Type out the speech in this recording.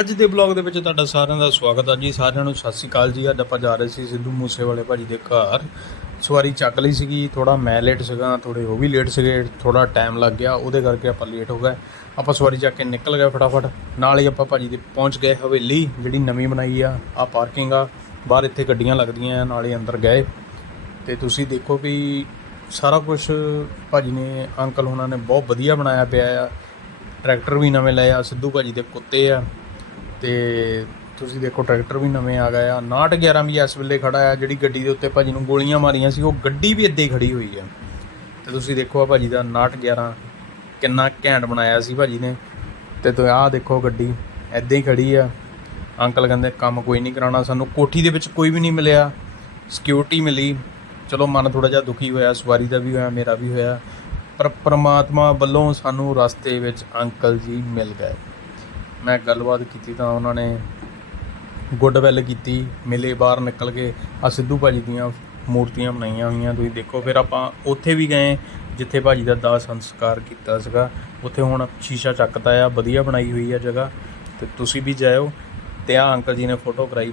ਅੱਜ ਦੇ ਬਲੌਗ ਦੇ ਵਿੱਚ ਤੁਹਾਡਾ ਸਾਰਿਆਂ ਦਾ ਸਵਾਗਤ ਹੈ ਜੀ। ਸਾਰਿਆਂ ਨੂੰ ਸਤਿ ਸ਼੍ਰੀ ਅਕਾਲ ਜੀ। ਅੱਜ ਆਪਾਂ ਜਾ ਰਹੇ ਸੀ ਸਿੱਧੂ ਮੂਸੇਵਾਲੇ ਭਾਜੀ ਦੇ ਘਰ। ਸਵਾਰੀ ਚੱਕ ਲਈ ਸੀਗੀ। ਥੋੜਾ ਮੈਂ ਲੇਟ ਸੀਗਾ ਥੋੜੇ ਉਹ ਵੀ ਲੇਟ ਸੀਗੇ। ਥੋੜਾ ਟਾਈਮ ਲੱਗ ਗਿਆ। ਉਹਦੇ ਕਰਕੇ ਆਪਾਂ ਲੇਟ ਹੋ ਗਏ। ਆਪਾਂ ਸਵਾਰੀ ਚੱਕ ਕੇ ਨਿਕਲ ਗਏ ਫਟਾਫਟ। ਨਾਲ ਹੀ ਆਪਾਂ ਭਾਜੀ ਦੇ ਪਹੁੰਚ ਗਏ ਹਵੇਲੀ, ਜਿਹੜੀ ਨਵੀਂ ਬਣਾਈ ਆ। ਆ ਪਾਰਕਿੰਗ ਆ। ਬਾਹਰ ਇੱਥੇ ਗੱਡੀਆਂ ਲੱਗਦੀਆਂ ਆ, ਨਾਲ ਹੀ ਅੰਦਰ ਗਏ। ਤੇ ਤੁਸੀਂ ਦੇਖੋ ਵੀ ਸਾਰਾ ਕੁਝ ਭਾਜੀ ਨੇ ਅੰਕਲ ਉਹਨਾਂ ਨੇ ਬਹੁਤ ਵਧੀਆ ਬਣਾਇਆ ਪਿਆ ਆ। ਟਰੈਕਟਰ ਵੀ ਨਵੇਂ ਲਏ ਆ। ਸਿੱਧੂ ਭਾਜੀ ਦੇ ਕੁੱਤੇ ਆ। ਤੇ ਤੁਸੀਂ ਦੇਖੋ, ਟਰੈਕਟਰ ਵੀ ਨਵੇਂ ਆ ਗਏ ਆ। 911 ਵੀ ਇਸ ਵੇਲੇ ਖੜਾ ਆ, ਜਿਹੜੀ ਗੱਡੀ ਦੇ ਉੱਤੇ ਭਾਜੀ ਨੂੰ ਗੋਲੀਆਂ ਮਾਰੀਆਂ ਸੀ, ਉਹ ਗੱਡੀ ਵੀ ਇੱਦਾਂ ਹੀ ਖੜੀ ਹੋਈ ਆ। ਤੇ ਤੁਸੀਂ ਦੇਖੋ ਆ ਭਾਜੀ ਦਾ 911 ਕਿੰਨਾ ਘੈਂਟ ਬਣਾਇਆ ਸੀ ਭਾਜੀ ਨੇ। ਤੇ ਤੁਸੀਂ ਆਹ ਦੇਖੋ ਗੱਡੀ, ਇੱਦਾਂ ਹੀ ਖੜੀ ਆ। ਅੰਕਲ ਕਹਿੰਦੇ, ਕੰਮ ਕੋਈ ਨਹੀਂ ਕਰਾਉਣਾ, ਸਾਨੂੰ ਕੋਠੀ ਦੇ ਵਿੱਚ ਕੋਈ ਵੀ ਨਹੀਂ ਮਿਲਿਆ। ਸਿਕਿਉਰਿਟੀ ਮਿਲੀ। ਚਲੋ ਮਨ ਥੋੜਾ ਜਿਹਾ ਦੁਖੀ ਹੋਇਆ, ਸਵਾਰੀ ਦਾ ਵੀ ਹੋਇਆ, ਮੇਰਾ ਵੀ ਹੋਇਆ। ਪਰ ਪ੍ਰਮਾਤਮਾ ਵੱਲੋਂ ਸਾਨੂੰ ਰਸਤੇ ਵਿੱਚ ਅੰਕਲ ਜੀ ਮਿਲ ਗਏ। ਮੈਂ ਗੱਲਬਾਤ ਕੀਤੀ ਤਾਂ ਉਹਨਾਂ ਨੇ ਗੁੱਡ ਵੈਲ ਕੀਤੀ, ਮਿਲੇ ਬਾਹਰ ਨਿਕਲ ਕੇ ਆ ਸਿੱਧੂ ਭਾਜੀ ਦੀਆਂ ਮੂਰਤੀਆਂ ਬਣਾਈਆਂ ਹੋਈਆਂ, ਤੁਸੀਂ ਦੇਖੋ, ਫਿਰ ਆਪਾਂ ਉੱਥੇ ਵੀ ਗਏ, ਜਿੱਥੇ ਭਾਜੀ ਦਾ ਦਾਹ ਸੰਸਕਾਰ ਕੀਤਾ ਸੀਗਾ, ਉੱਥੇ ਹੁਣ ਸ਼ੀਸ਼ਾ ਚੱਕਤਾ ਆ, ਵਧੀਆ ਬਣਾਈ ਹੋਈ ਆ ਜਗ੍ਹਾ, ਤੇ ਤੁਸੀਂ ਵੀ ਜਾਇਓ, ਤੇ ਆ ਅੰਕਲ ਜੀ ਨੇ ਫੋਟੋ ਕਰਾਈ।